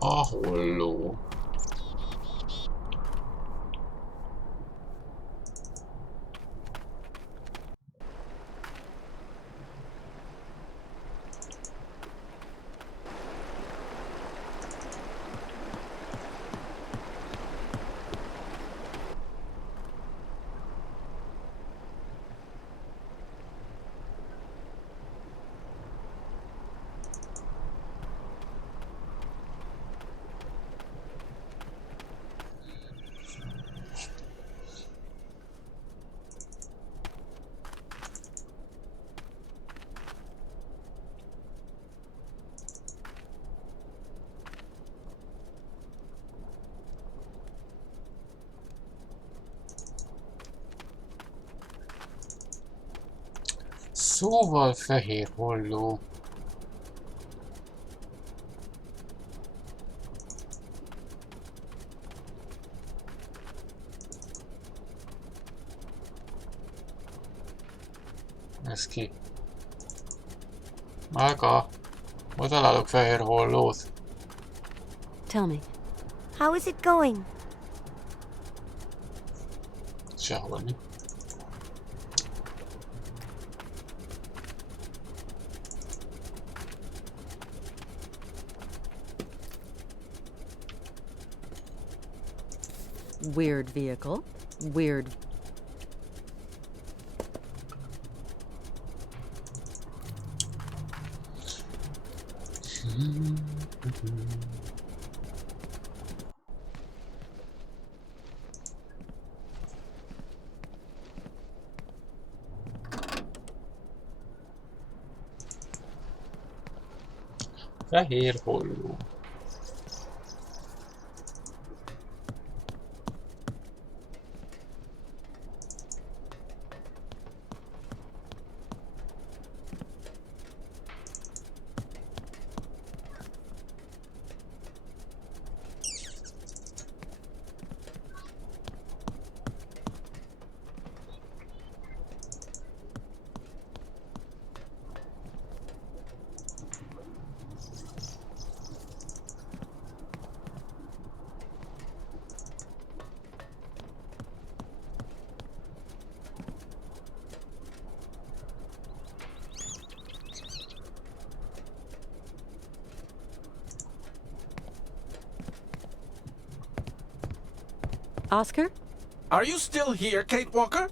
A holló. Szóval fehér holló. Ez ki? Málka, hol találok fehér hollót? Tell me, how is it going? Sehol mi. Weird vehicle. Weird. Fehér holló. Oscar? Are you still here, Kate Walker?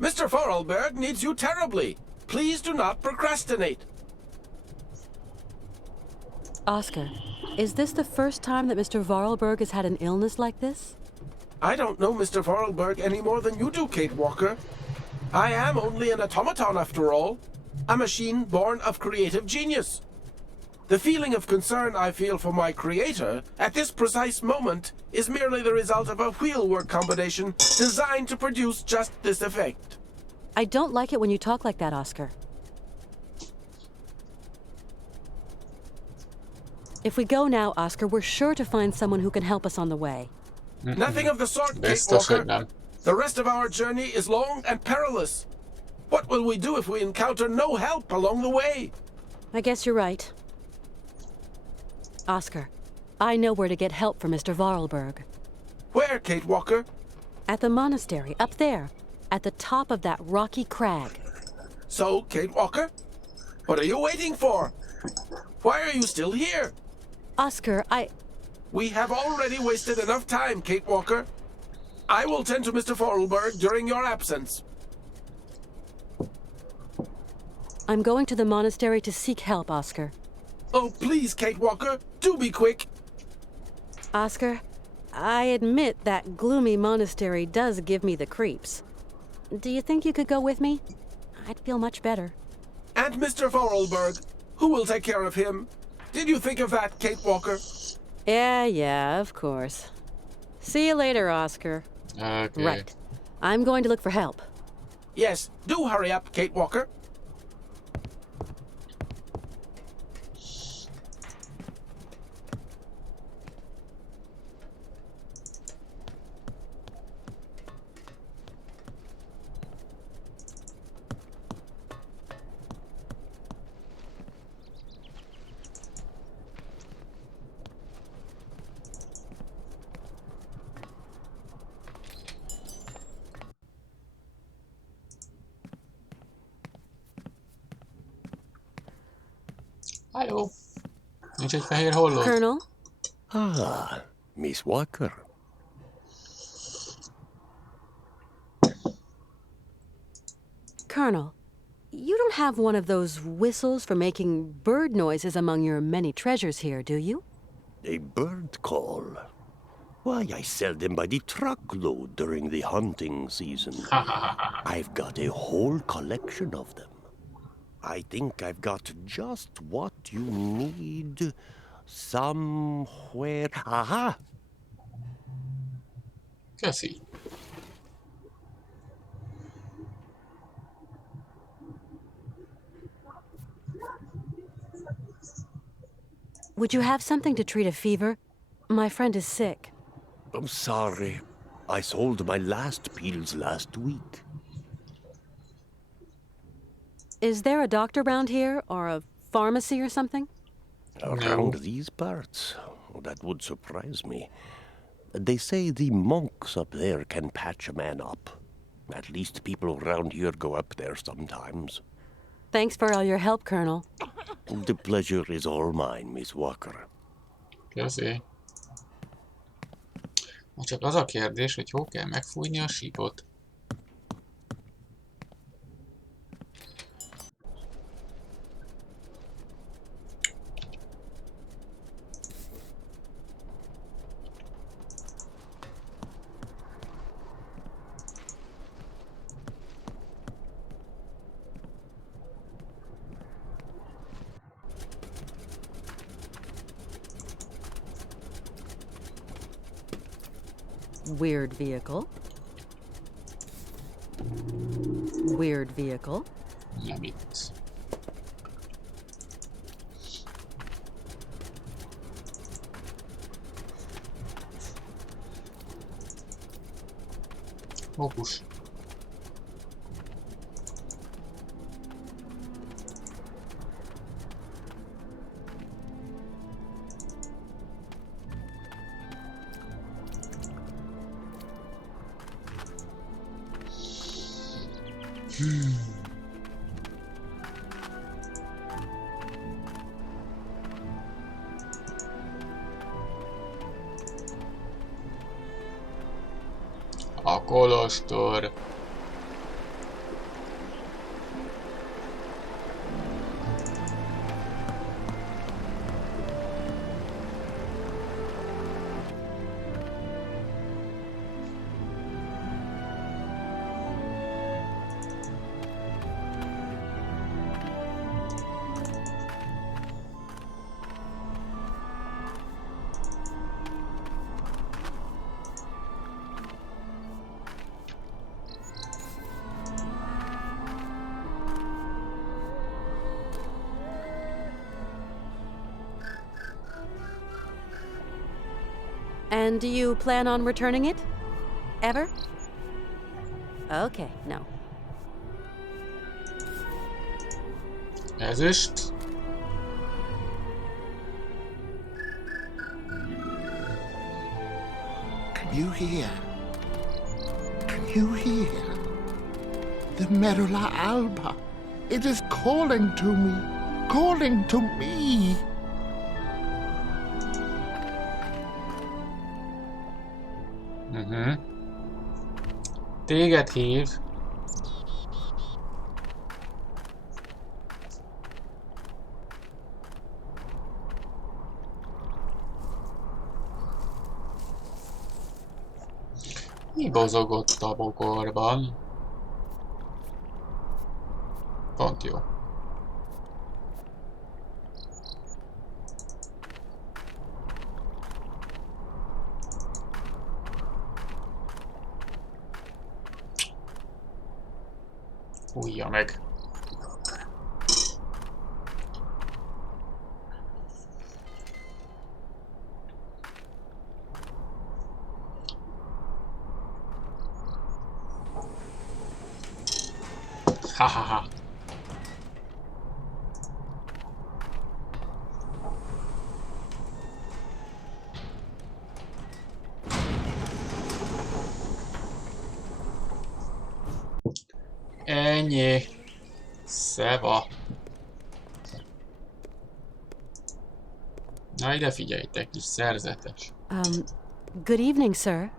Mr. Vorarlberg needs you terribly. Please do not procrastinate. Oscar, is this the first time that Mr. Vorarlberg has had an illness like this? I don't know Mr. Vorarlberg any more than you do, Kate Walker. I am only an automaton after all. A machine born of creative genius. The feeling of concern I feel for my creator at this precise moment is merely the result of a wheelwork combination designed to produce just this effect. I don't like it when you talk like that, Oscar. If we go now, Oscar, we're sure to find someone who can help us on the way. Nothing of the sort, Kate Biztos, hogy Walker. nem. The rest of our journey is long and perilous. What will we do if we encounter no help along the way? I guess you're right. Oscar, I know where to get help for Mr. Vorarlberg. Where, Kate Walker? At the monastery, up there, at the top of that rocky crag. So, Kate Walker, what are you waiting for? Why are you still here? Oscar, We have already wasted enough time, Kate Walker. I will tend to Mr. Vorarlberg during your absence. I'm going to the monastery to seek help, Oscar. Oh, please, Kate Walker, do be quick. Oscar, I admit that gloomy monastery does give me the creeps. Do you think you could go with me? I'd feel much better. And Mr. Vorarlberg, who will take care of him? Did you think of that, Kate Walker? Yeah, of course. See you later, Oscar. Okay. Right. I'm going to look for help. Yes, do hurry up, Kate Walker. Halló! Nincs egy fehér holló? Colonel, Ah, Miss Walker. Colonel, you don't have one of those whistles for making bird noises among your many treasures here, do you? A bird call. Why, I sell them by the truckload during the hunting season. I've got a whole collection of them. I think I've got just what you need somewhere. Aha! Köszi. Would you have something to treat a fever? My friend is sick. I'm sorry. I sold my last pills last week. Is there a doctor around here, or a pharmacy or something? Around these parts? That would surprise me. They say the monks up there can patch a man up. At least people around here go up there sometimes. Thanks for all your help, Colonel. The pleasure is all mine, Miss Walker. Köszi. Csak az a kérdés, hogy hol kell megfújni a sípot. Weird vehicle. Weird vehicle. Nem itt. Mókus. A Kolostor. And do you plan on returning it? Ever? Okay, no. Ezüst. Can you hear? Can you hear? The Merula Alba. It is calling to me. Calling to me. Téged hív. Mi bozogott a bokorban? Pont jó. Fújja meg. Ha ha ha. Ennyi. Szeva. Na ide figyelj, te kis szerzetes. Good evening, sir.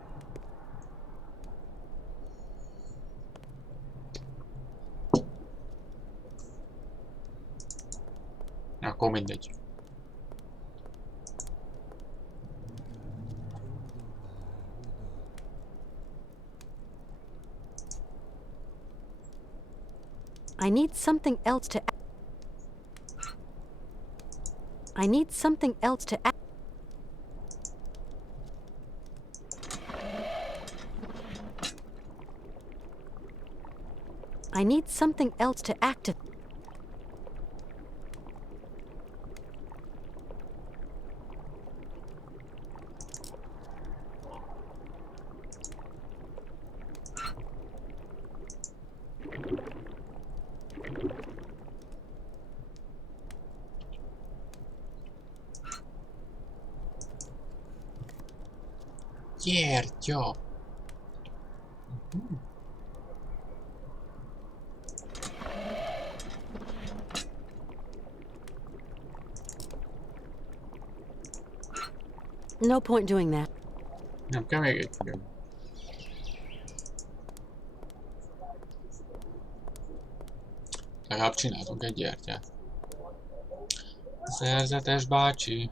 Akkor mindegy. I need something else to... I need something else to... I need something else to act... Gyertya! No point doing that. Nem kell még egy külön. Legalább csináltunk egy gyertyát. Szerzetes bácsi.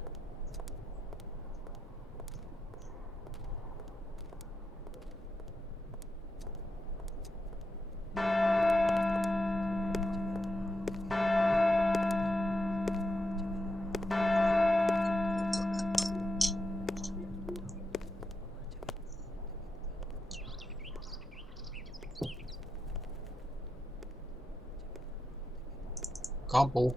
Kampó.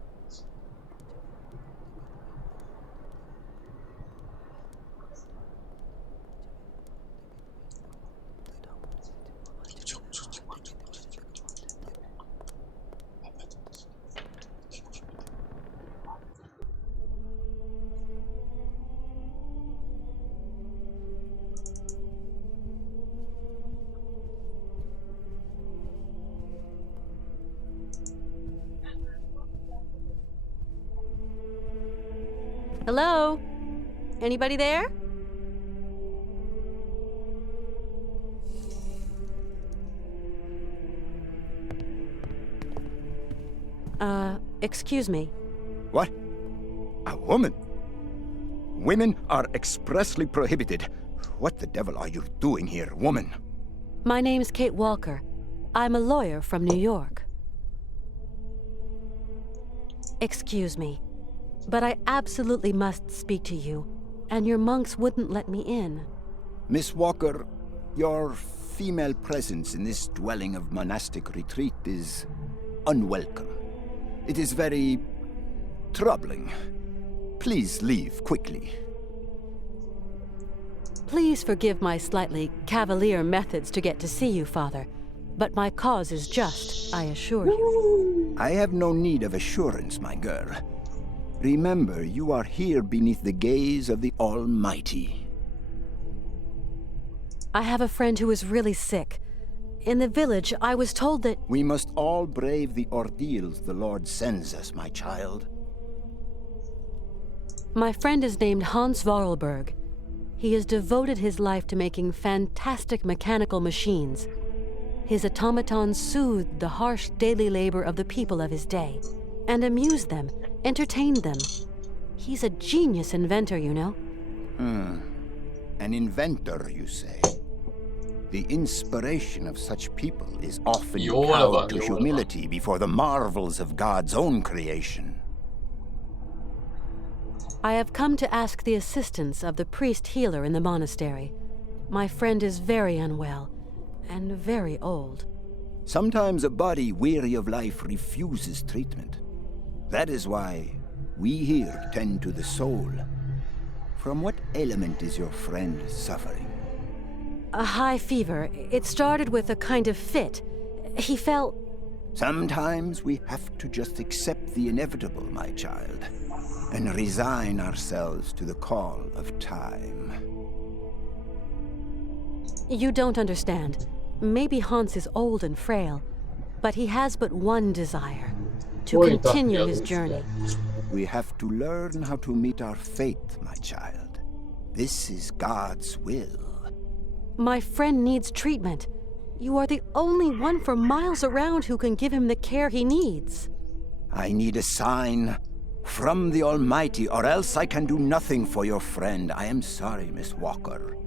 Hello? Anybody there? Excuse me. What? A woman? Women are expressly prohibited. What the devil are you doing here, woman? My name's Kate Walker. I'm a lawyer from New York. Excuse me, but I absolutely must speak to you, and your monks wouldn't let me in. Miss Walker, your female presence in this dwelling of monastic retreat is unwelcome. It is very troubling. Please leave quickly. Please forgive my slightly cavalier methods to get to see you, Father, but my cause is just, I assure you. I have no need of assurance, my girl. Remember, you are here beneath the gaze of the Almighty. I have a friend who is really sick. In the village, I was told that... We must all brave the ordeals the Lord sends us, my child. My friend is named Hans Vorarlberg. He has devoted his life to making fantastic mechanical machines. His automatons soothed the harsh daily labor of the people of his day, and amused them, entertained them. He's a genius inventor, you know. An inventor, you say? The inspiration of such people is often cowed to humility before the marvels of God's own creation. I have come to ask the assistance of the priest healer in the monastery. My friend is very unwell, and very old. Sometimes a body weary of life refuses treatment. That is why we here tend to the soul. From what ailment is your friend suffering? A high fever. It started with a kind of fit. He felt... Sometimes we have to just accept the inevitable, my child, and resign ourselves to the call of time. You don't understand. Maybe Hans is old and frail, but he has but one desire, to continue his journey. We have to learn how to meet our fate, my child. This is God's will. My friend needs treatment. You are the only one for miles around who can give him the care he needs. I need a sign from the Almighty, or else I can do nothing for your friend. I am sorry, Miss Walker.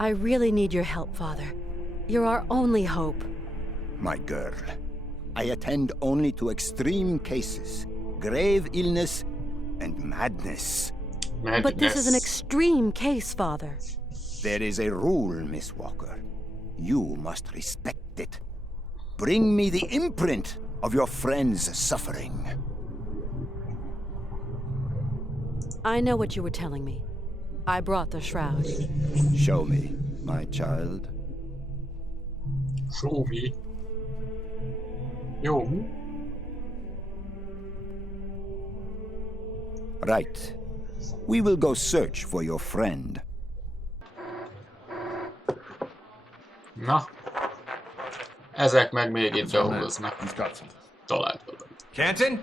I really need your help, Father. You're our only hope. My girl, I attend only to extreme cases, grave illness, and madness. But this is an extreme case, Father. There is a rule, Miss Walker. You must respect it. Bring me the imprint of your friend's suffering. I know what you were telling me. I brought the shroud. Show me, my child. Show me. Jó. Right. We will go search for your friend. Na. Ezek meg még itt dolgoznak. Talált valamit. Canton?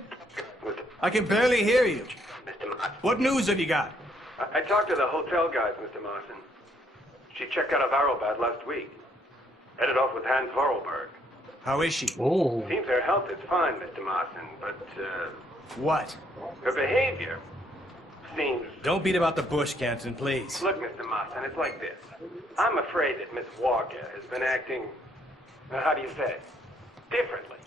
I can barely hear you. Mr. Martin. What news have you got? I talked to the hotel guys, Mr. Martin. She checked out of Arrowbad last week. Headed off with Hans Vorarlberg. How is she? Ó, Seems her health is fine, Mr. Martin, but, What? her behavior seems... Don't beat about the bush, Canton, please. Look, Mr. Martin, it's like this. I'm afraid that Miss Walker has been acting, how do you say, differently.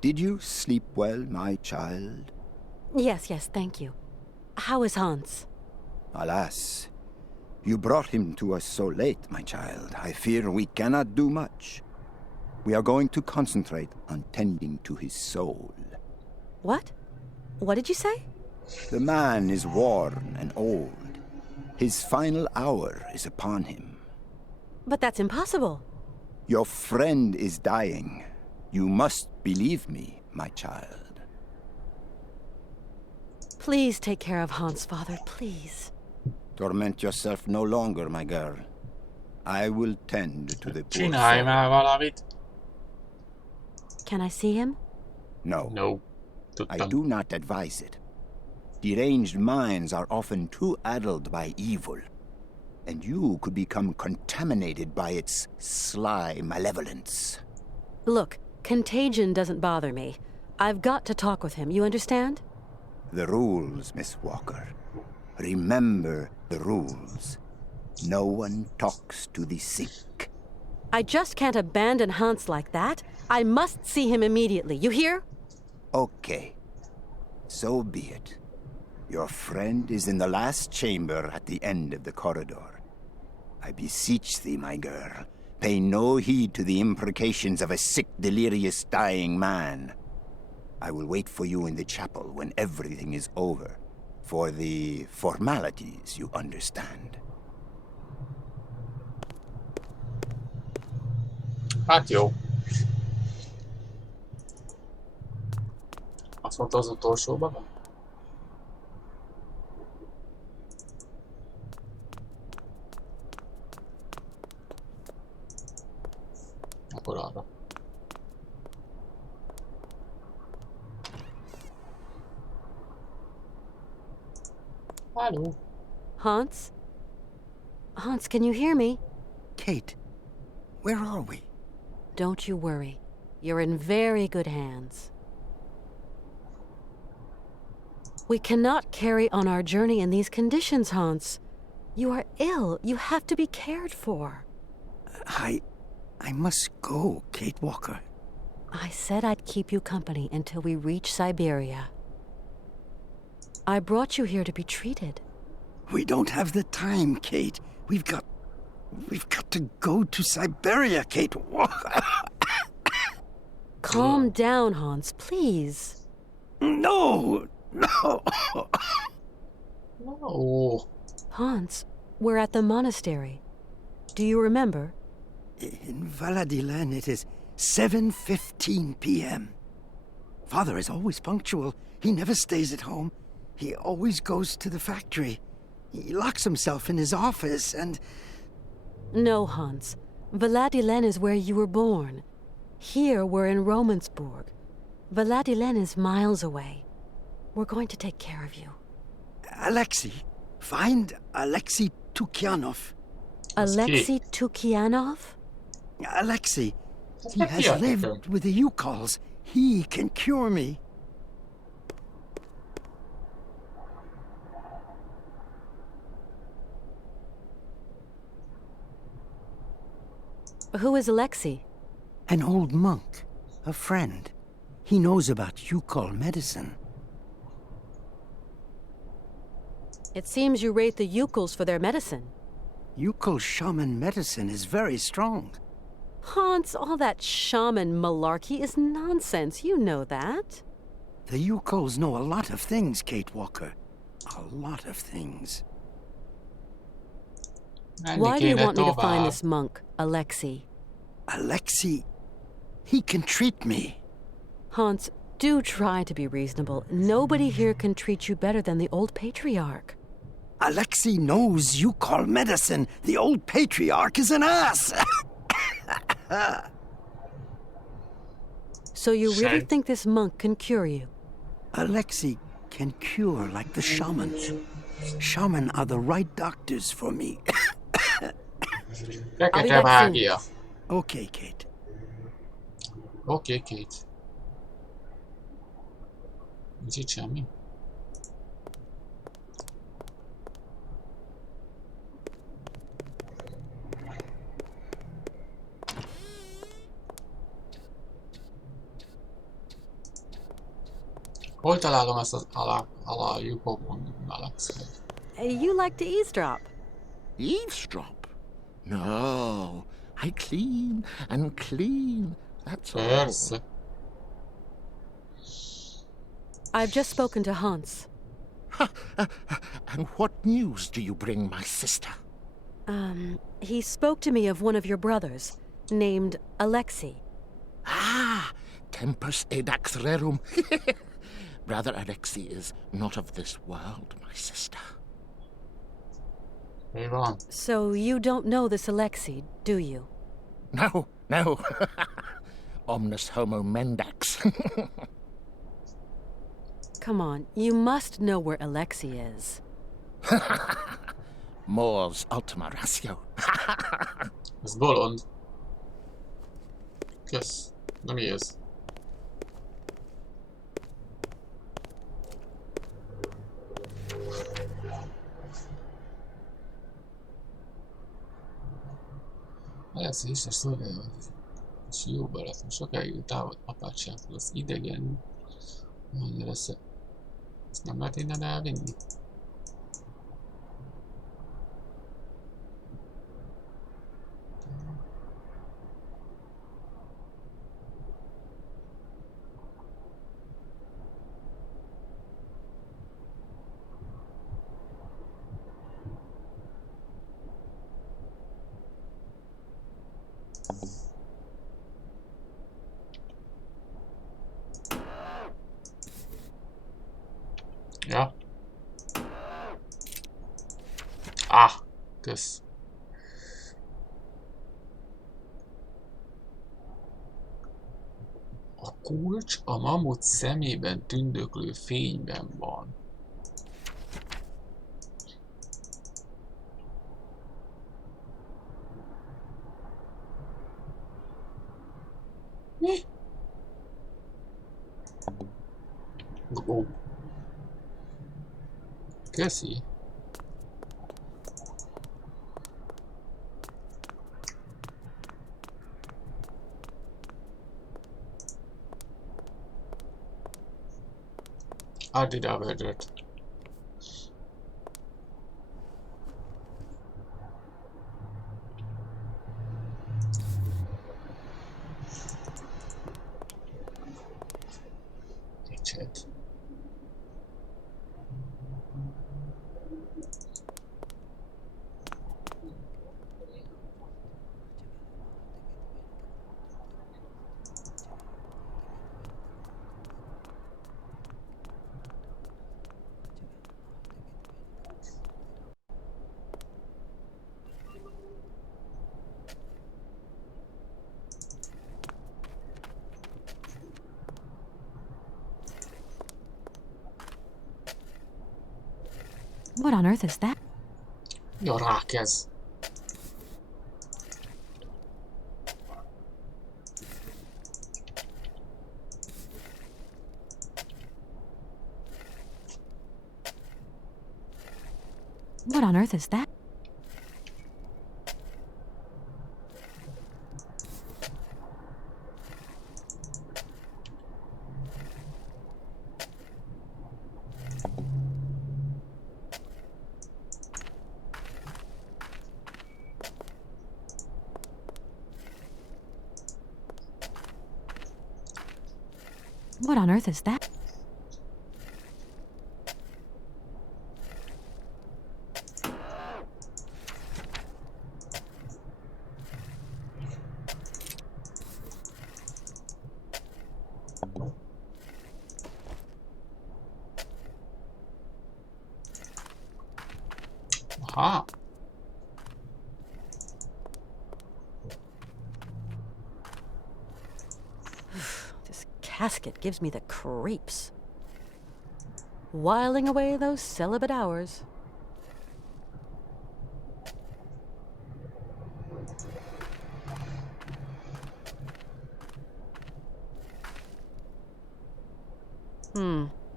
Did you sleep well, my child? Yes, thank you. How is Hans? Alas, you brought him to us so late, my child. I fear we cannot do much. We are going to concentrate on tending to his soul. What? What did you say? The man is worn and old. His final hour is upon him. But that's impossible. Your friend is dying. You must believe me, my child. Please take care of Hans, Father, please. Torment yourself no longer, my girl. I will tend to the poor csinálj soul. már valamit. Can I see him? No, No. I Tudtam. do not advise it. Deranged minds are often too addled by evil, and you could become contaminated by its sly malevolence. Look, contagion doesn't bother me. I've got to talk with him, you understand? The rules, Miss Walker. Remember the rules. No one talks to the sick. I just can't abandon Hans like that. I must see him immediately, you hear? Okay. So be it. Your friend is in the last chamber at the end of the corridor. I beseech thee, my girl, pay no heed to the imprecations of a sick, delirious, dying man. I will wait for you in the chapel when everything is over. For the formalities, you understand. Hát jó. Azt mondta, az utolsóban van? Akkor arra. Hello. Hans? Hans, can you hear me? Kate, where are we? Don't you worry. You're in very good hands. We cannot carry on our journey in these conditions, Hans. You are ill. You have to be cared for. I must go, Kate Walker. I said I'd keep you company until we reach Syberia. I brought you here to be treated. We don't have the time, Kate. We've got to go to Syberia, Kate. Calm down, Hans, please. No. Oh. Hans, we're at the monastery. Do you remember? In Valadilen, it is 7:15 p.m. Father is always punctual. He never stays at home. He always goes to the factory. He locks himself in his office and... No, Hans. Valadilen is where you were born. Here we're in Romansburg. Valadilen is miles away. We're going to take care of you. Alexei. Find Alexei Tukyanov. Alexei Tukyanov? Alexei. He has lived with the Yukols. He can cure me. Who is Alexei? An old monk. A friend. He knows about Yukol medicine. It seems you rate the Yukols for their medicine. Yukol shaman medicine is very strong. Hans, all that shaman malarkey is nonsense. You know that. The Yukols know a lot of things, Kate Walker. A lot of things. Why do you want me to find this monk, Alexei? Alexei, he can treat me. Hans, do try to be reasonable. Nobody here can treat you better than the old patriarch. Alexei knows Yukol medicine. The old patriarch is an ass. So you really think this monk can cure you? Alexei can cure like the shamans. Shaman are the right doctors for me. Fekete mágia. Okay, Kate. Oké, Kate. Nincs itt semmi. Hol találom ezt az alá Alexet? You like to eavesdrop. Eavesdrop? No, I clean and clean. That's all. Persze. I've just spoken to Hans. And what news do you bring, my sister? He spoke to me of one of your brothers, named Alexei. Ah, tempus edax rerum. Brother Alexei is not of this world, my sister. So you don't know this Alexei, do you? No. Omnis homo mendax. Come on, you must know where Alexei is. Mors ultima ratio. Ez bolond. Kösz. Na mi ez? Ez hiszes szolgálja, és jó barátom, sokáig távol apátságtól az idegen. Mondja lesz, ezt nem lehet innen elvinni? Ja. Kösz. A kulcs a mamut szemében tündöklő fényben van. Mi? Ó. Köszi. Add ide a vödröt. őket. What on earth is that? Mi a rák ez? What on earth is that? What on earth is that? Aha. This casket gives me the creeps. Whiling away those celibate hours.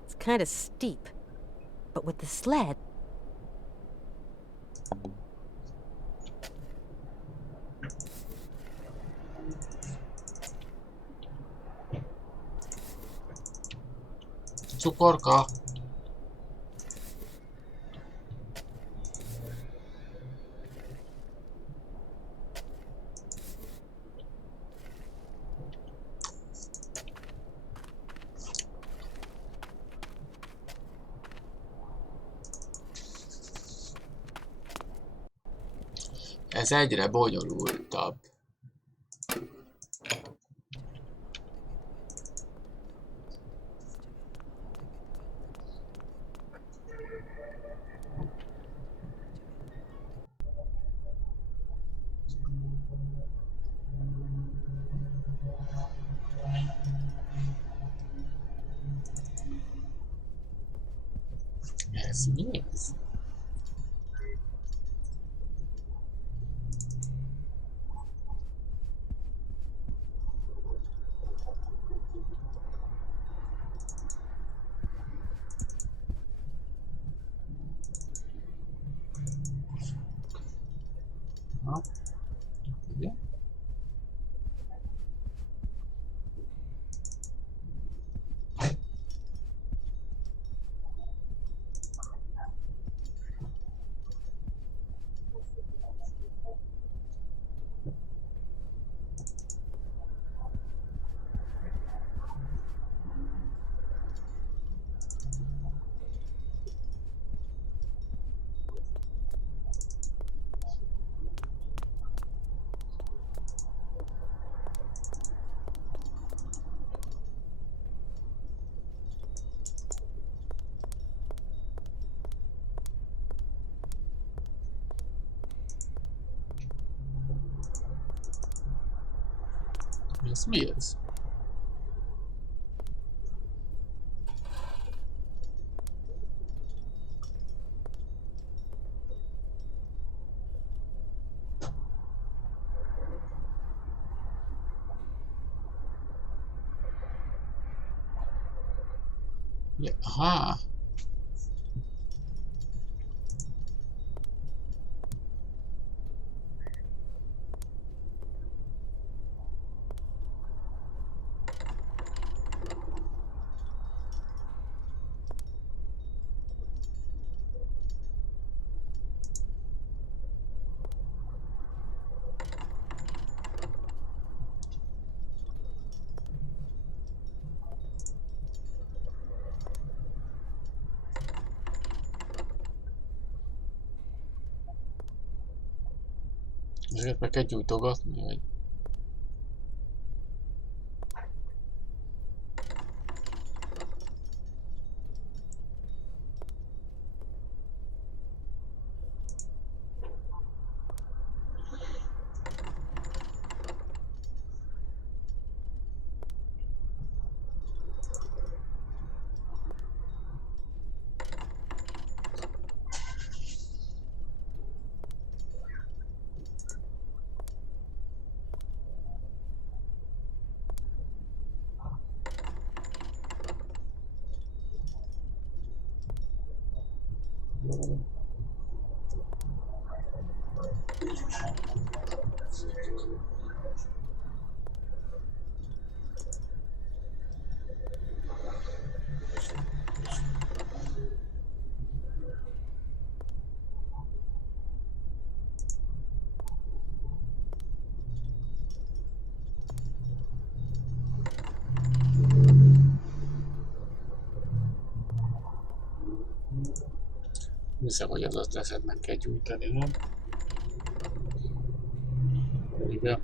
It's kind of steep. But with the sled... Cukorka. Ez egyre bonyolultabb. Ez mi ez? Ha? Ugye? Ez mi ez? Ja, aha. Ezeket meg kell gyújtogatni, vagy... Hiszem, hogy az leszed meg kell gyújtani, nem? Igen.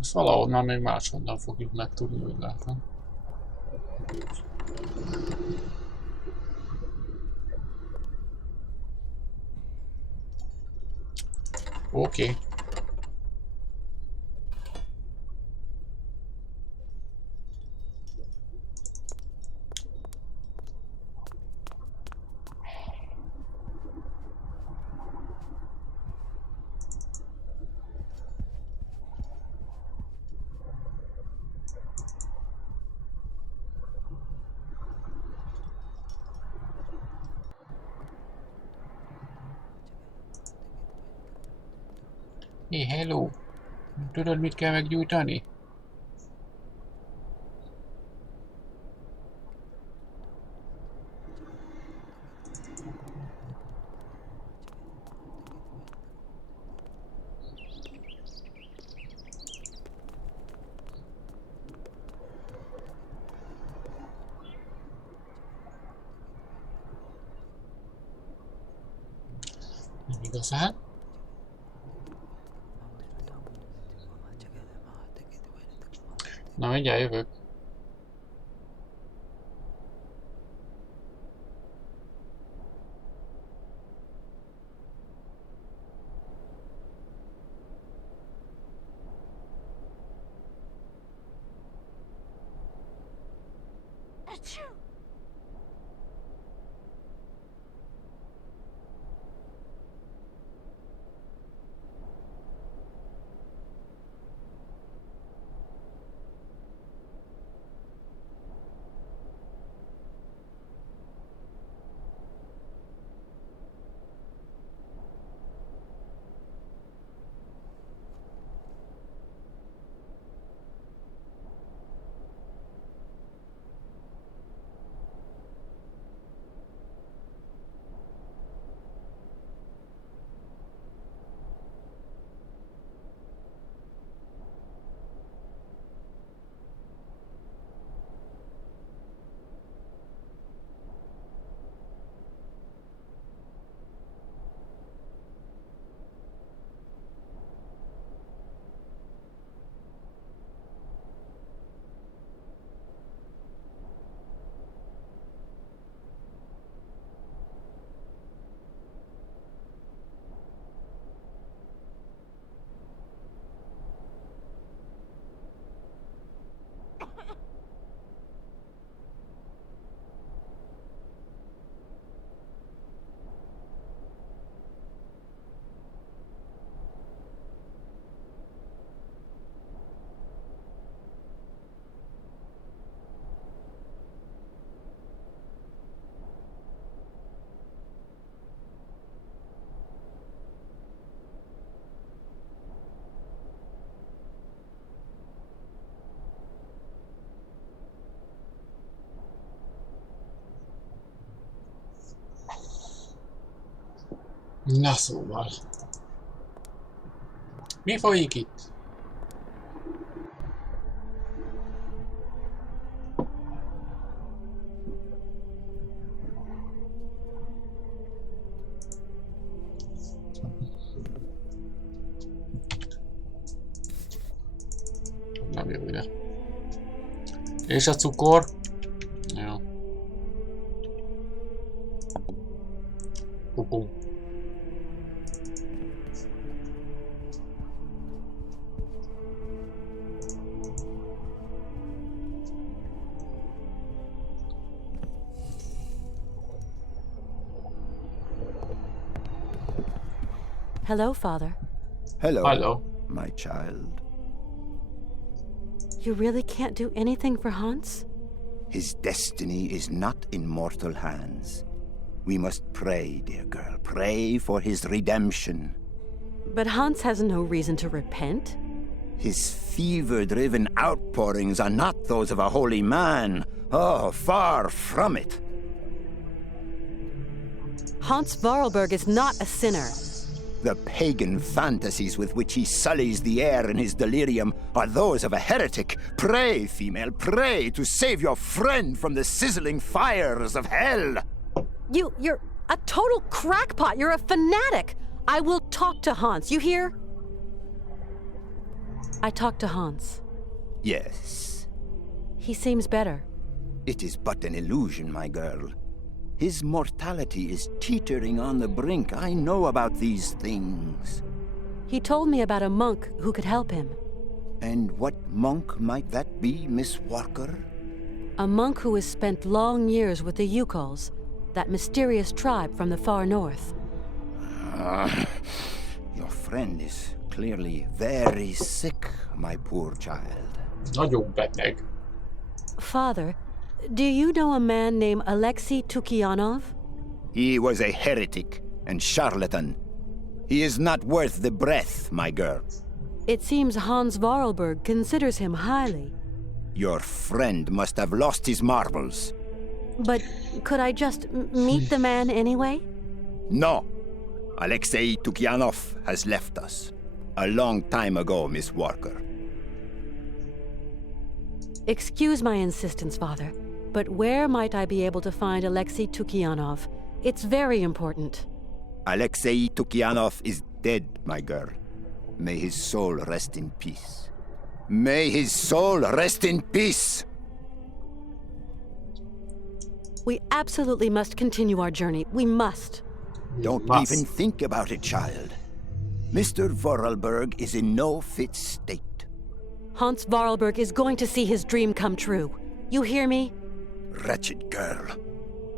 Ezt valahonnan még máshonnan fogjuk megtudni, úgy látom. Oké. Hey, hello! Tudod, mit kell meggyújtani? Nem igazán. Na, mindjárt jövök. Na szóval. Mi folyik itt? Nem jó ide. És a cukor? Jó. Pupum. Hello, Father. Hello, Hello. my child. You really can't do anything for Hans? His destiny is not in mortal hands. We must pray, dear girl. Pray for his redemption. But Hans has no reason to repent. His fever-driven outpourings are not those of a holy man. Oh, far from it. Hans Vorarlberg is not a sinner. The pagan fantasies with which he sullies the air in his delirium are those of a heretic. Pray, female, pray to save your friend from the sizzling fires of hell. You're a total crackpot. You're a fanatic. I will talk to Hans, you hear? I talked to Hans. Yes. He seems better. It is but an illusion, my girl. His mortality is teetering on the brink. I know about these things. He told me about a monk who could help him. And what monk might that be, Miss Walker? A monk who has spent long years with the Yukols, that mysterious tribe from the far north. Your friend is clearly very sick, my poor child. Nagyon beteg. Father, do you know a man named Alexei Tukianov? He was a heretic and charlatan. He is not worth the breath, my girl. It seems Hans Vorarlberg considers him highly. Your friend must have lost his marbles. But could I just meet the man anyway? No. Alexei Tukianov has left us. A long time ago, Miss Walker. Excuse my insistence, Father, but where might I be able to find Alexei Tukianov? It's very important. Alexei Tukianov is dead, my girl. May his soul rest in peace. May his soul rest in peace! We absolutely must continue our journey. We must. Don't even think about it, child. Mr. Vorarlberg is in no fit state. Hans Vorarlberg is going to see his dream come true. You hear me? Wretched girl.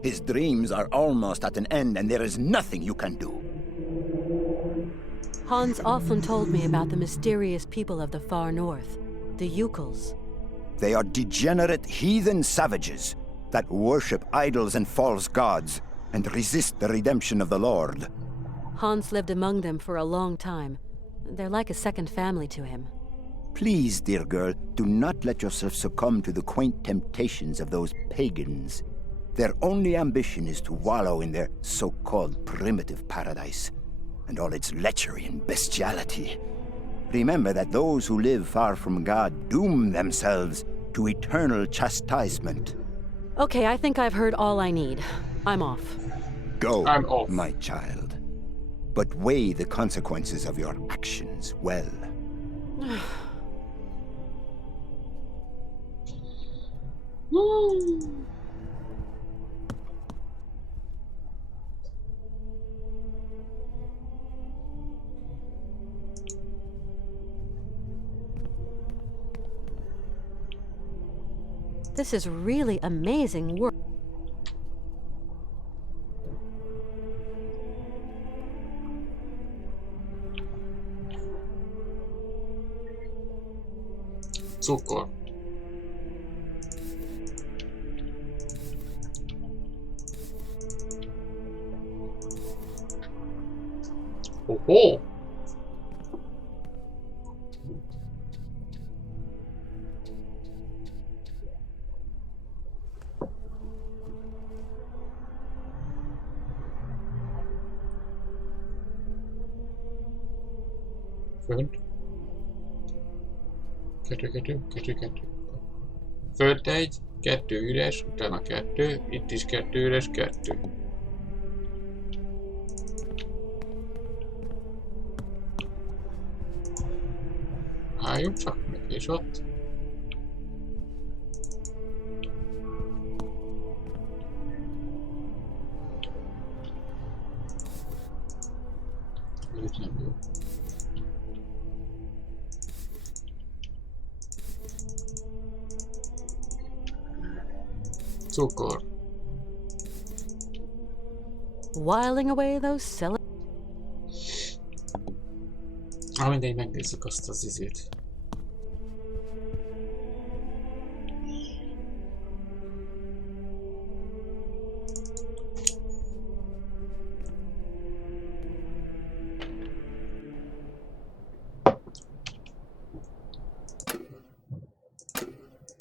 His dreams are almost at an end, and there is nothing you can do. Hans often told me about the mysterious people of the far north, the Yukols. They are degenerate heathen savages that worship idols and false gods and resist the redemption of the Lord. Hans lived among them for a long time. They're like a second family to him. Please, dear girl, do not let yourself succumb to the quaint temptations of those pagans. Their only ambition is to wallow in their so-called primitive paradise, and all its lechery and bestiality. Remember that those who live far from God doom themselves to eternal chastisement. Okay, I think I've heard all I need. I'm off. Go, I'm off. my child. But weigh the consequences of your actions well. This is really amazing work. Cukor. Oho! Fönt. 2. Fönt 1, 2 üres, utána 2, itt is 2 üres, 2. Álljunk csak meg, és ott. Ez nem jó. Cukor. Whiling away those cell. Mindegy, megnézzük azt az izét.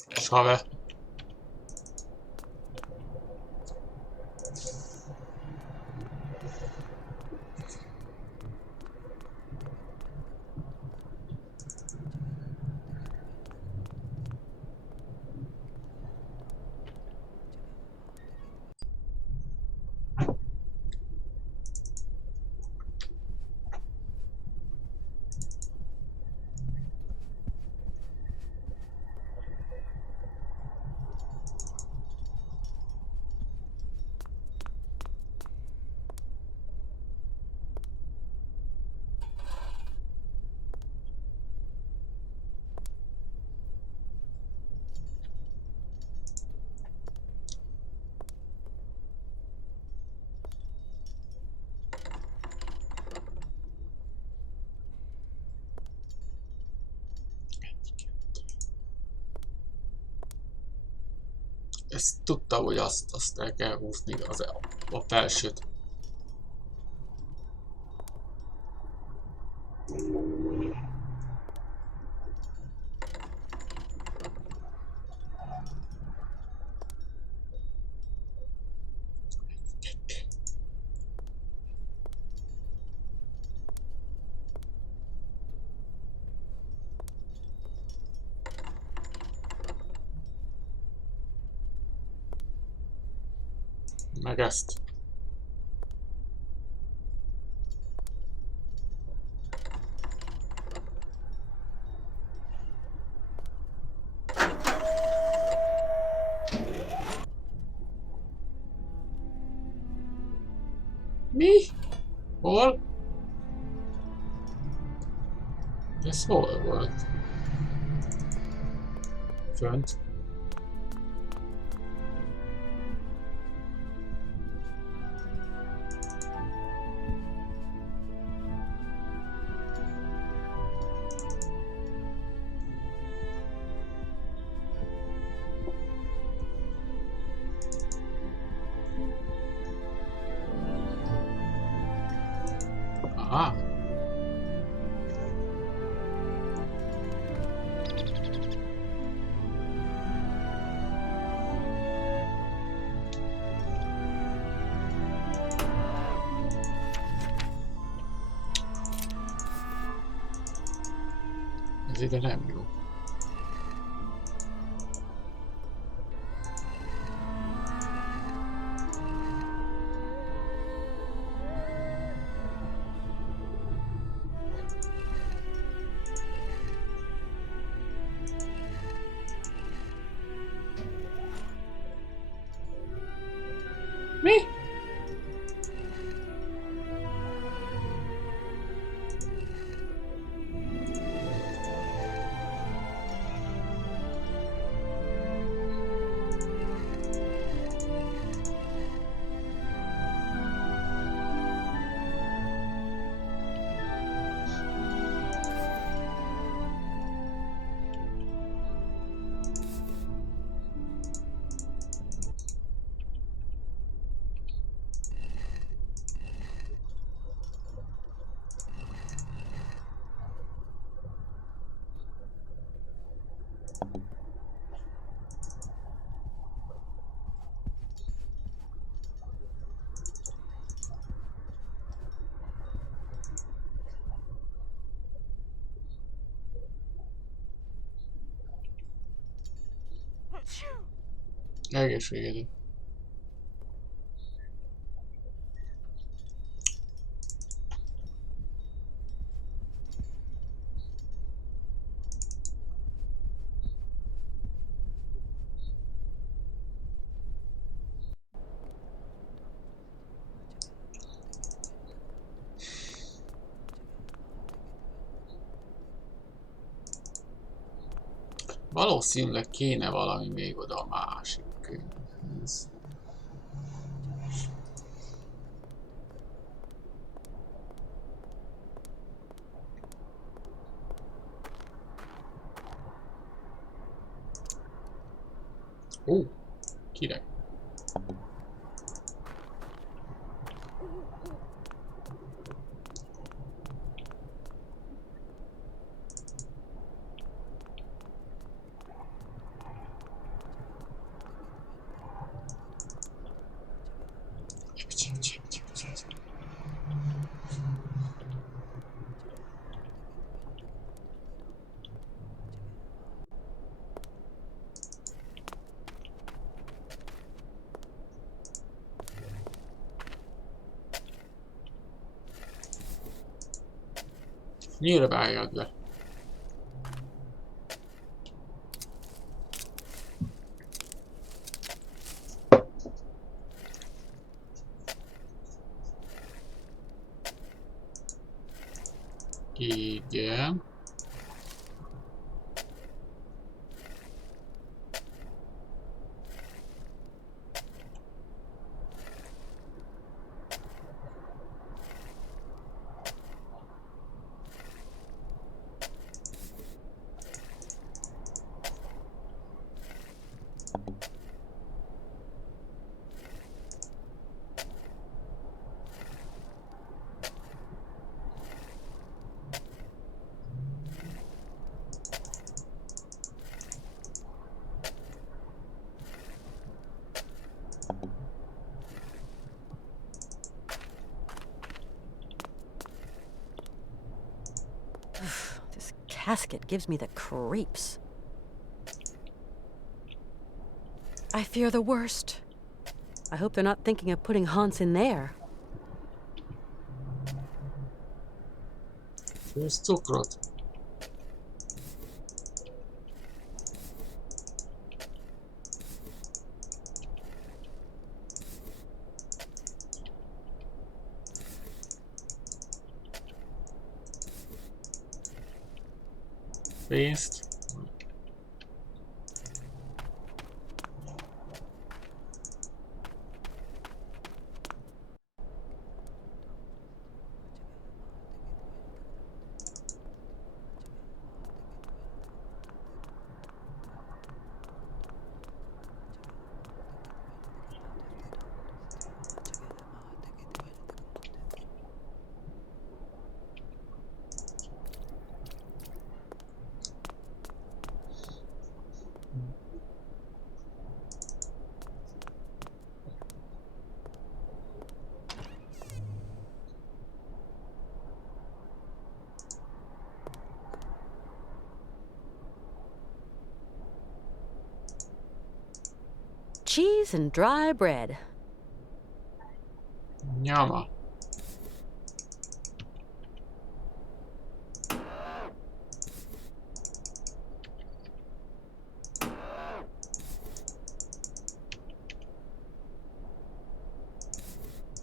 Save. Ezt tudta, hogy azt el kell húzni a felsőt. Meg ezt. Mi? Hol? Ez hol volt? Fönt. Aha. Ez ide nem jó. Mi? Egészségedre. Valószínűleg kéne valami még oda a másik könyvhez. Ó, király. Nyírbáljad le. Igen. This casket gives me the creeps. I fear the worst. I hope they're not thinking of putting Hans in there. Főz cukrot. Pénzt. Cheese and dry bread. Nyama.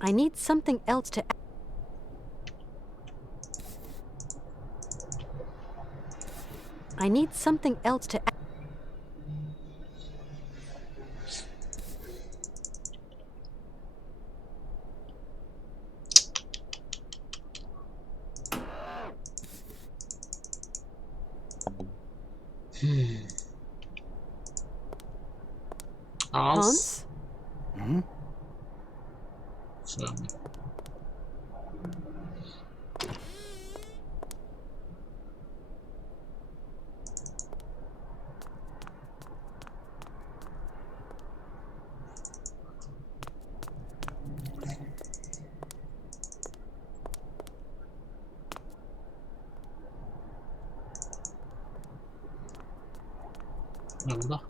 I need something else to... I need something else to... Hans? Hmm? Semmi. Nem oda.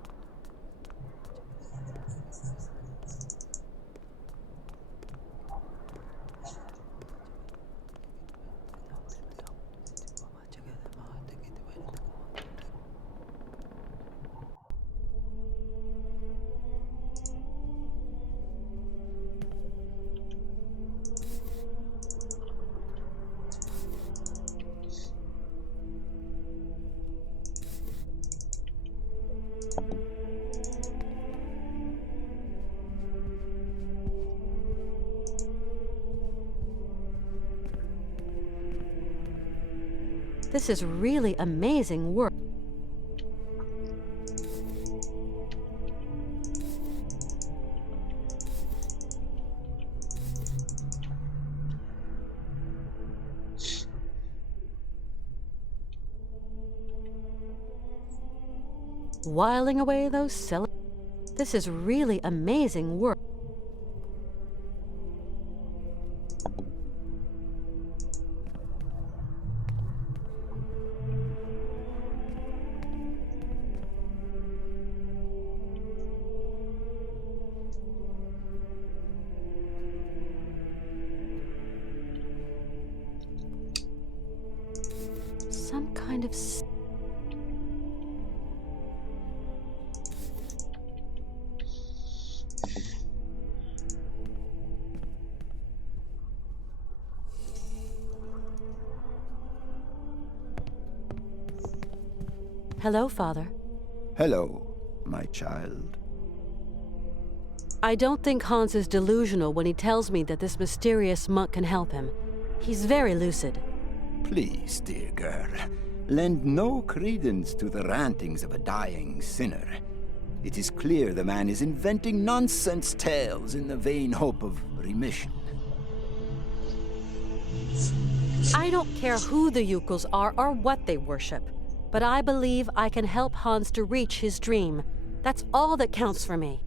This is really amazing work. Whiling away those cells. This is really amazing work. Some kind of... Hello, Father. Hello, my child. I don't think Hans is delusional when he tells me that this mysterious monk can help him. He's very lucid. Please, dear girl, lend no credence to the rantings of a dying sinner. It is clear the man is inventing nonsense tales in the vain hope of remission. I don't care who the Yukos are or what they worship, but I believe I can help Hans to reach his dream. That's all that counts for me.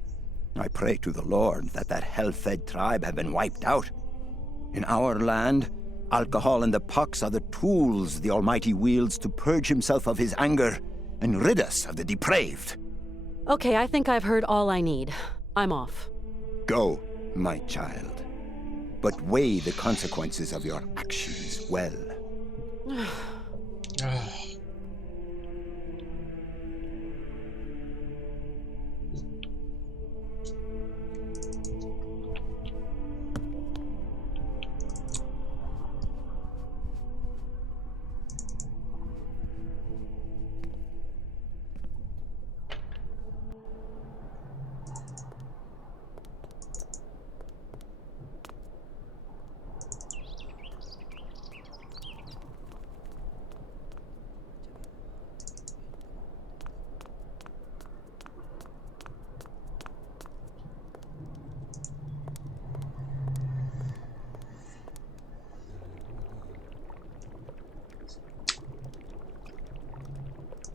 I pray to the Lord that hell-fed tribe have been wiped out. In our land, alcohol and the pox are the tools the Almighty wields to purge himself of his anger and rid us of the depraved. Okay, I think I've heard all I need. I'm off. Go, my child, but weigh the consequences of your actions well.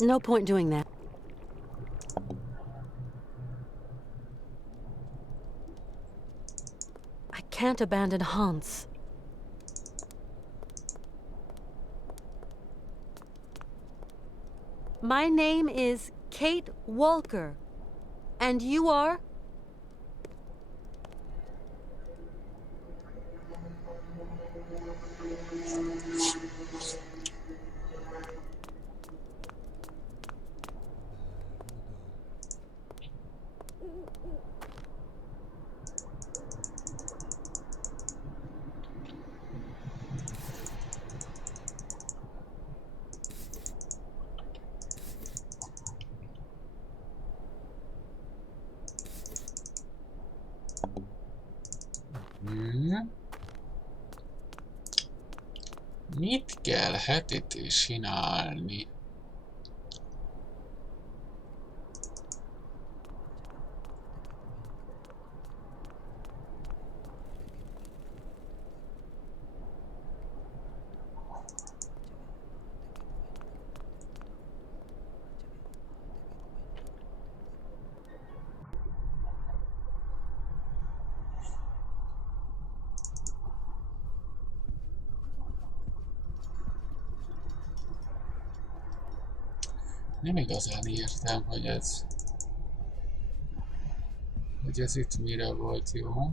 No point doing that. I can't abandon Hans. My name is Kate Walker. And you are? Mit kellhet itt csinálni? Nem igazán értem, hogy ez itt mire volt jó.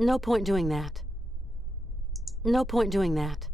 No point doing that. No point doing that.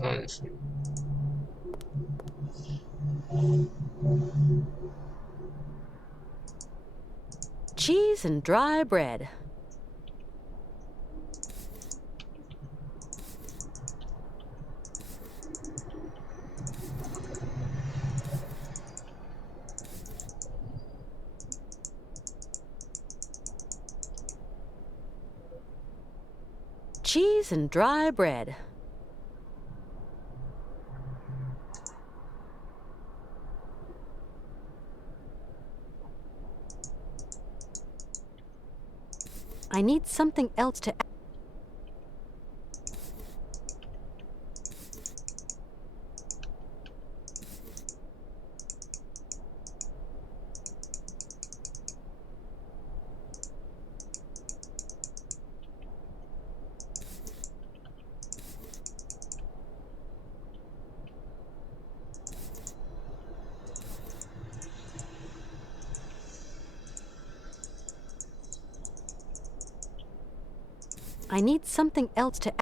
Nice. Cheese and dry bread. cheese and dry bread. I need something else to... I need something else to...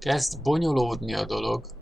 Kezd bonyolódni a dolog.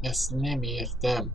Ezt nem értem.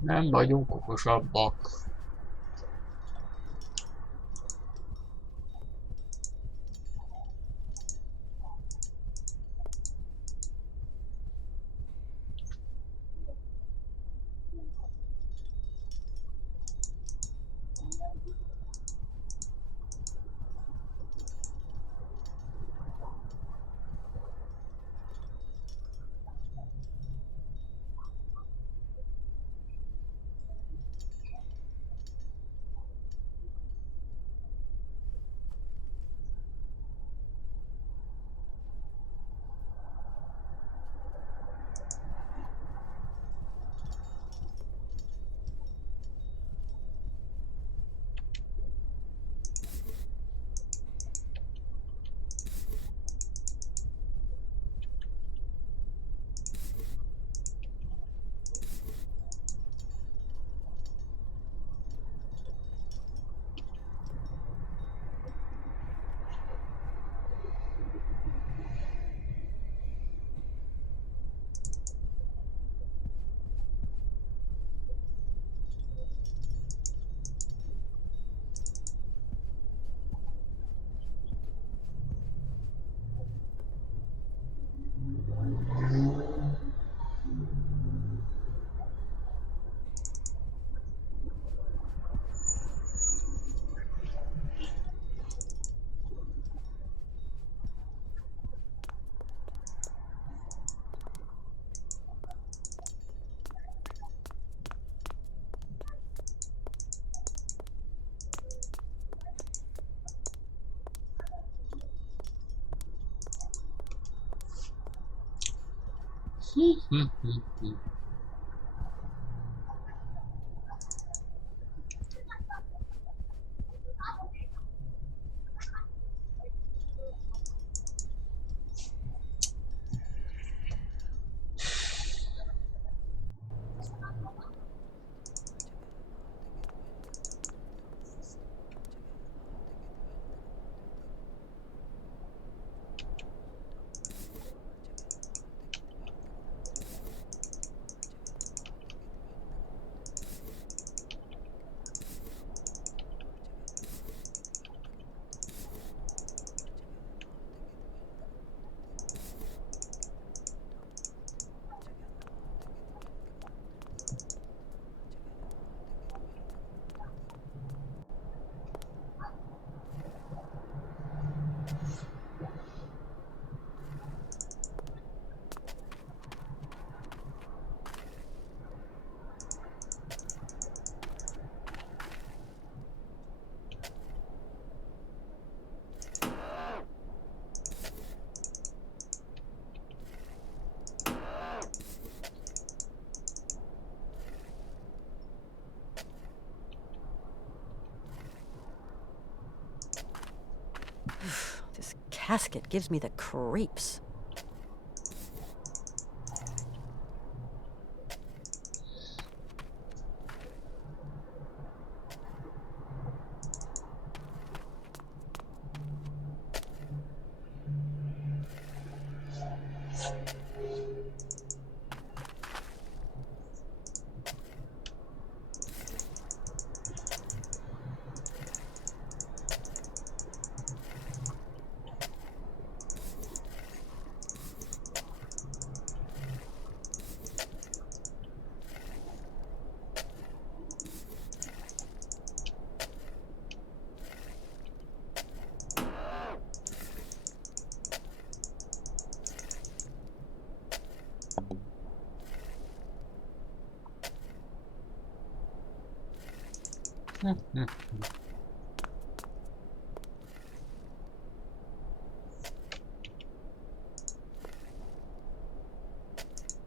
Nem vagyunk okosabbak. This casket gives me the creeps.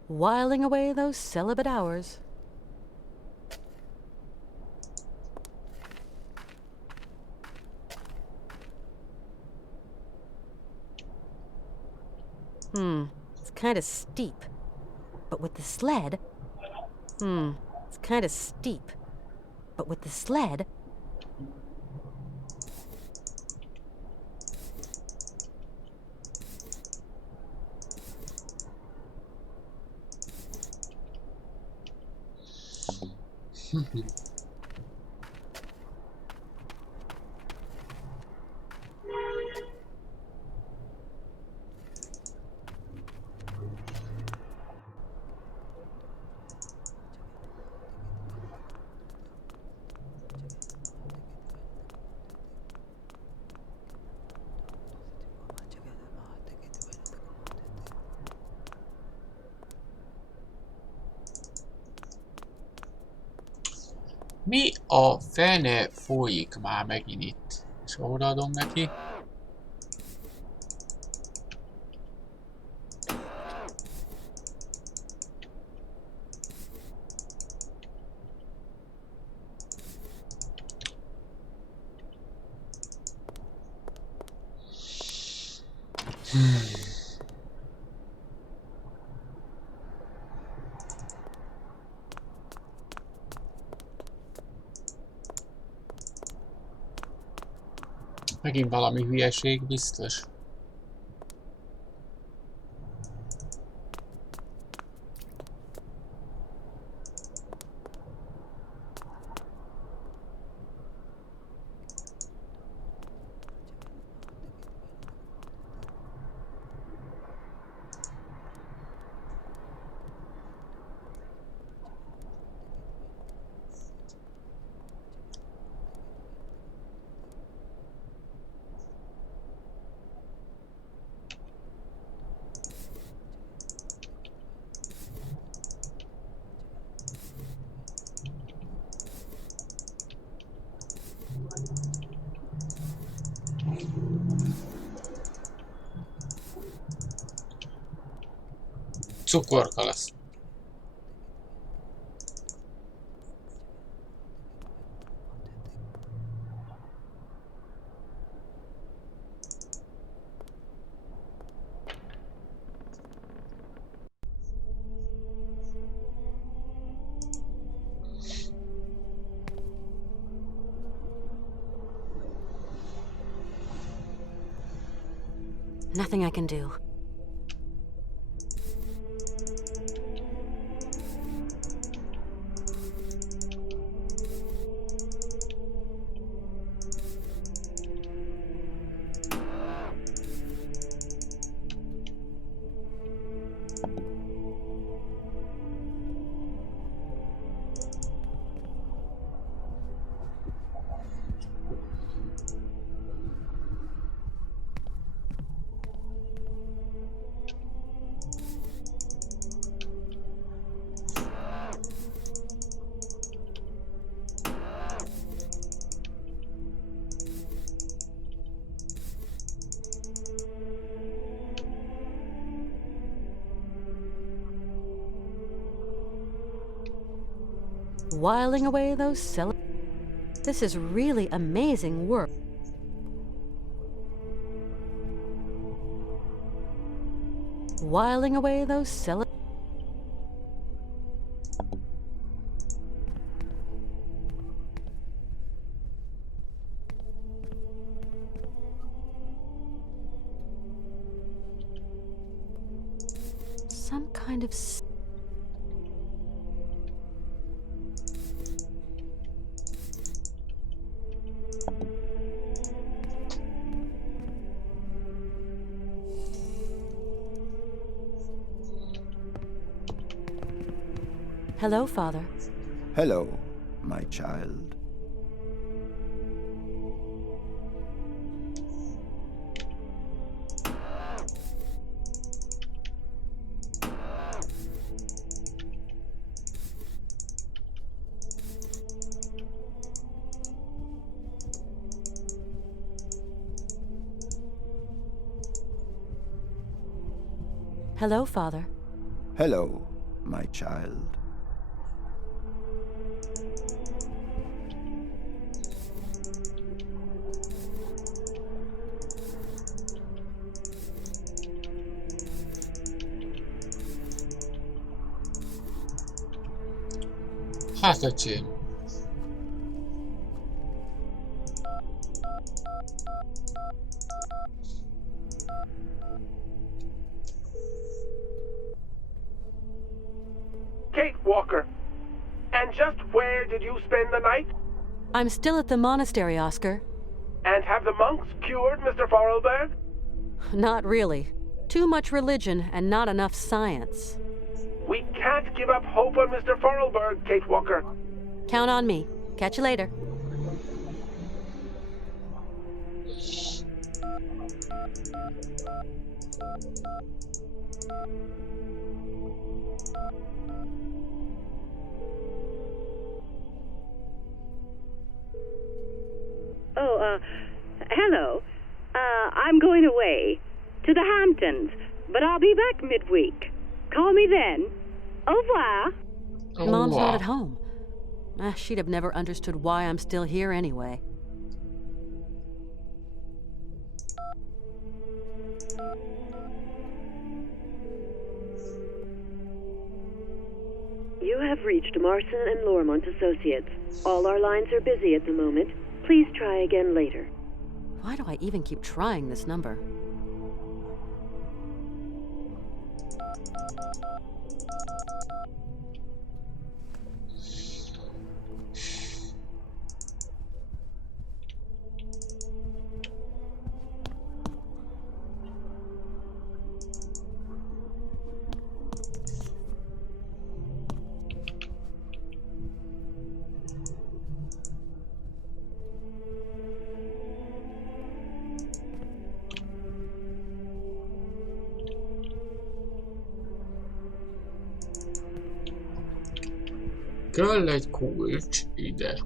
Whiling away those celibate hours. It's kind of steep. But with the sled... it's kind of steep. But with the sled... Mi a fene folyik már megint itt? És odaadom neki. Megint valami hülyeség, biztos. Cukorka lesz. Nothing I can do. Whiling away those This is really amazing work. Whiling away those some kind of Hello, Father. Hello, my child. Hello, Father. Hello, my child. Hát, öcsém. Kate Walker. And just where did you spend the night? I'm still at the monastery, Oscar. And have the monks cured Mr. Forelberg? Not really. Too much religion and not enough science. We can't give up hope on Mr. Forelberg, Kate Walker. Count on me. Catch you later. Oh, hello. I'm going away to the Hamptons, but I'll be back midweek. Call me then. Au revoir. Mom's not at home. She'd have never understood why I'm still here anyway. You have reached Marson and Lormont Associates. All our lines are busy at the moment. Please try again later. Why do I even keep trying this number? Kell egy kulcs ide.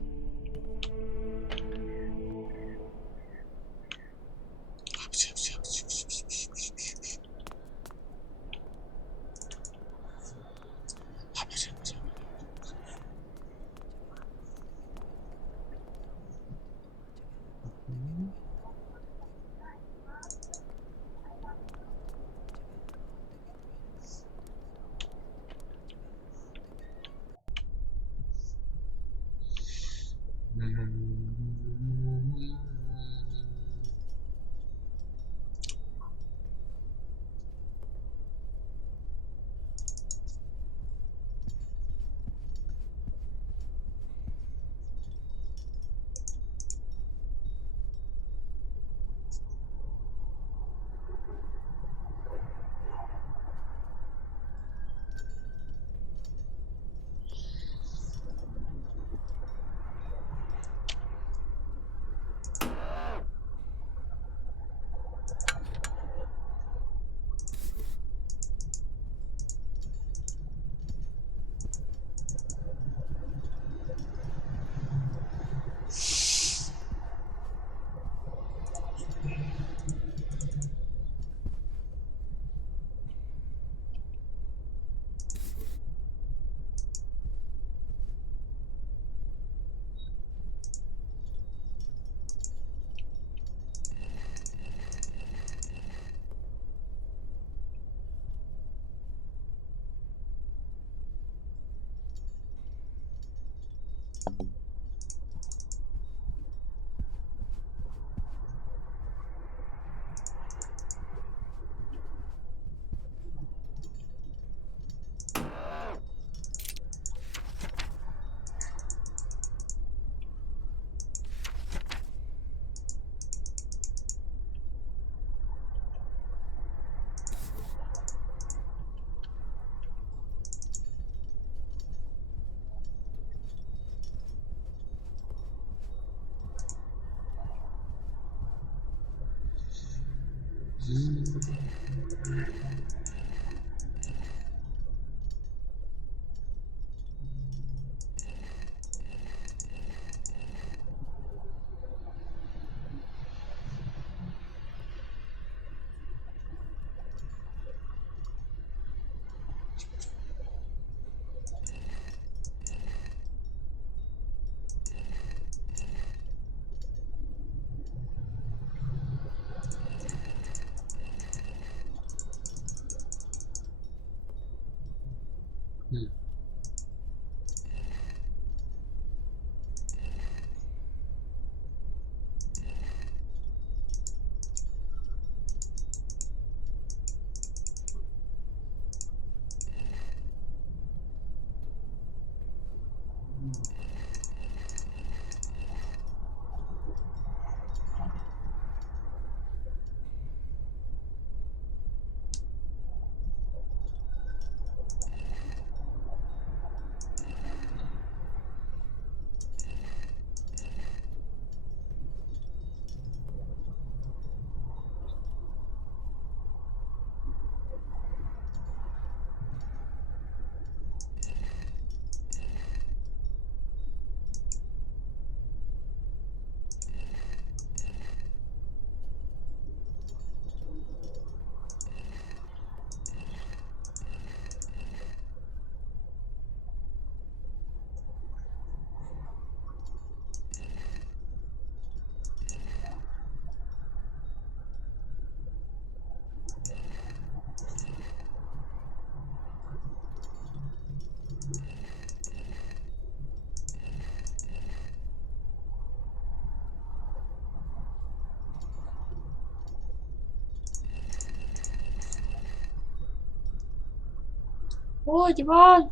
Hogy van?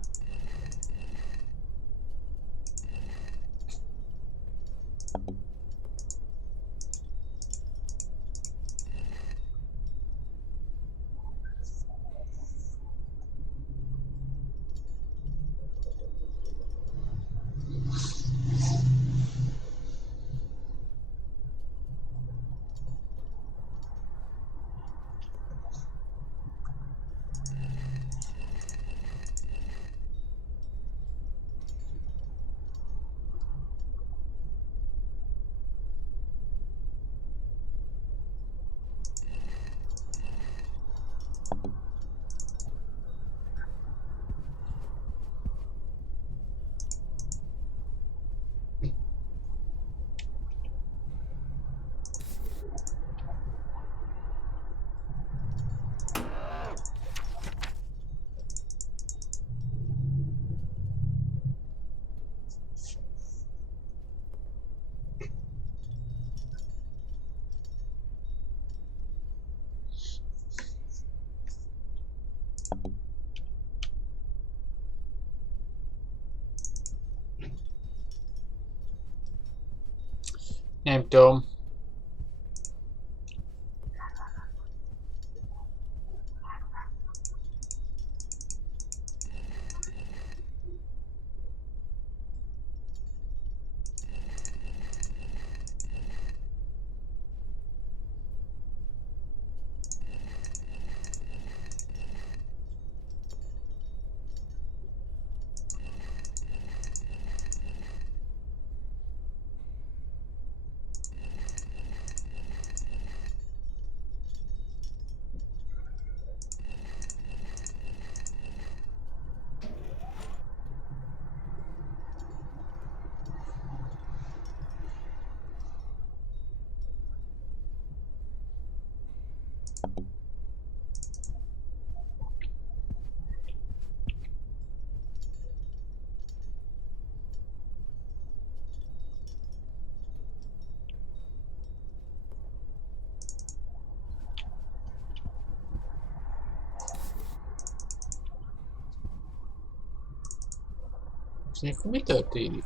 Nem tudom. És akkor mi történik?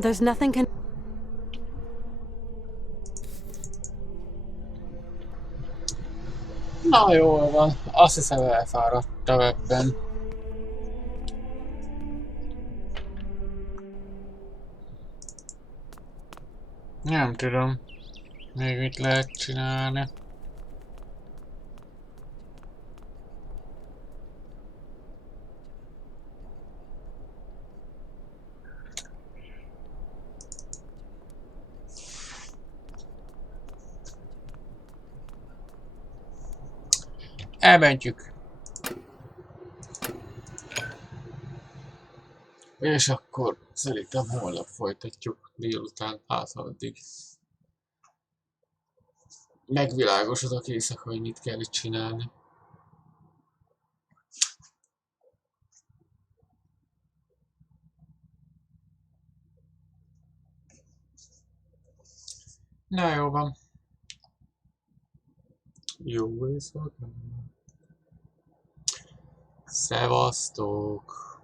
There's nothing Na jól van, azt hiszem elfáradtam ebben. Nem tudom, még mit lehet csinálni. Elmentjük. És akkor szerintem holnap folytatjuk délután, hát addig megvilágosodok éjszaka, hogy mit kell itt csinálni. Na jó van. Jó éjszaka. Szevasztok.